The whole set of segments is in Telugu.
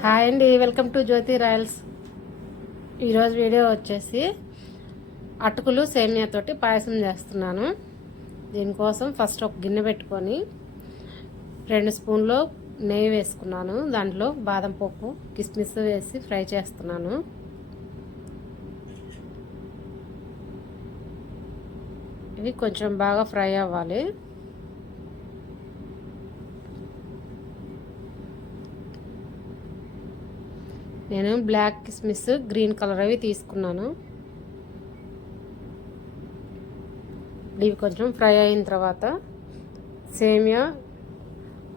హాయ్ అండి, వెల్కమ్ టు జ్యోతి రాయల్స్. ఈరోజు వీడియో వచ్చేసి అటుకులు సేమియాతోటి పాయసం చేస్తున్నాను. దీనికోసం ఫస్ట్ ఒక గిన్నె పెట్టుకొని 2 స్పూన్లు నెయ్యి వేసుకున్నాను. దాంట్లో బాదం పప్పు, కిస్మిస్ వేసి ఫ్రై చేస్తున్నాను. ఇవి కొంచెం బాగా ఫ్రై అవ్వాలి. నేను బ్లాక్ కిస్మిస్, గ్రీన్ కలర్ అవి తీసుకున్నాను. ఇవి కొంచెం ఫ్రై అయిన తర్వాత సేమియా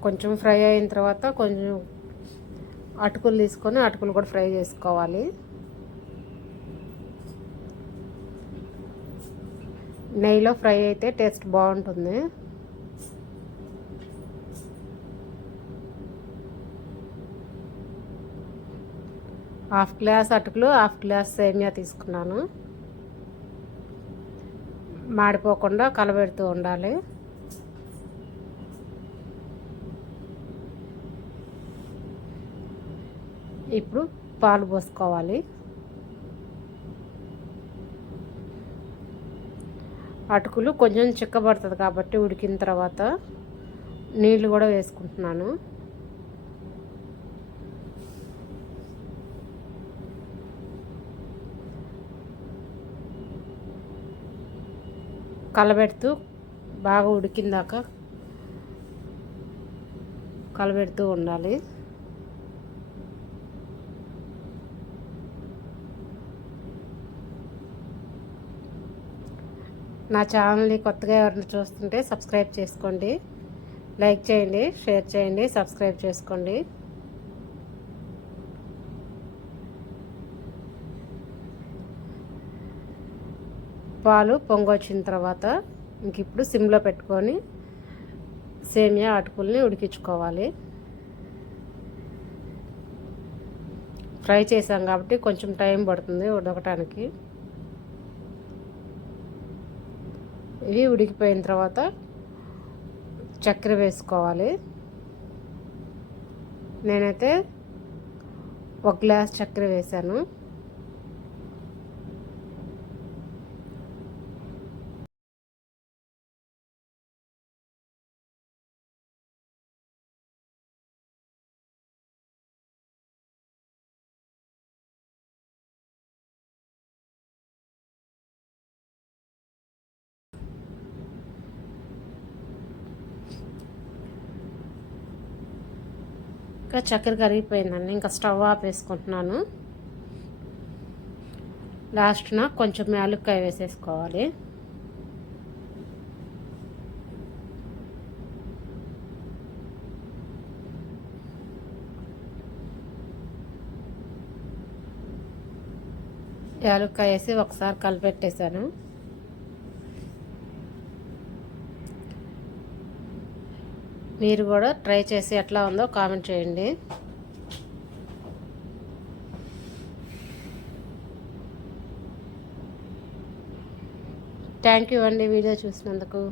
కొంచెం ఫ్రై అయిన తర్వాత కొంచెం అటుకులు తీసుకొని అటుకులు కూడా ఫ్రై చేసుకోవాలి. నెయ్యిలో ఫ్రై అయితే టేస్ట్ బాగుంటుంది. హాఫ్ గ్లాస్ అటుకులు, హాఫ్ గ్లాస్ సేమియా తీసుకున్నాను. మాడిపోకుండా కలబెడుతూ ఉండాలి. ఇప్పుడు పాలు పోసుకోవాలి. అటుకులు కొంచెం చిక్కబడుతుంది కాబట్టి ఉడికిన తర్వాత నీళ్ళు కూడా వేసుకుంటున్నాను. కలబెడుతూ బాగా ఉడికిందాక కలబెడుతూ ఉండాలి. నా ఛానల్ని కొత్తగా ఎవరైనా చూస్తుంటే సబ్స్క్రైబ్ చేసుకోండి, లైక్ చేయండి, షేర్ చేయండి, సబ్స్క్రైబ్ చేసుకోండి. పాలు పొంగొచ్చిన తర్వాత ఇంక ఇప్పుడు సిమ్లో పెట్టుకొని సేమియా అటుకుల్ని ఉడికించుకోవాలి. ఫ్రై చేసాం కాబట్టి కొంచెం టైం పడుతుంది ఉడకటానికి. ఇవి ఉడికిపోయిన తర్వాత చక్కెర వేసుకోవాలి. నేనైతే 1 గ్లాస్ చక్కెర వేసాను. ఇంకా చక్కెర కరిగిపోయిందండి. ఇంకా స్టవ్ ఆపేసుకుంటున్నాను. లాస్ట్న కొంచెం యాలక్కాయ వేసేసుకోవాలి. యాలక్కాయ వేసి ఒకసారి కలిపెట్టేశాను. మీరు కూడా ట్రై చేసి ఎట్లా ఉందో కామెంట్ చేయండి. థ్యాంక్ యూ అండి వీడియో చూసినందుకు.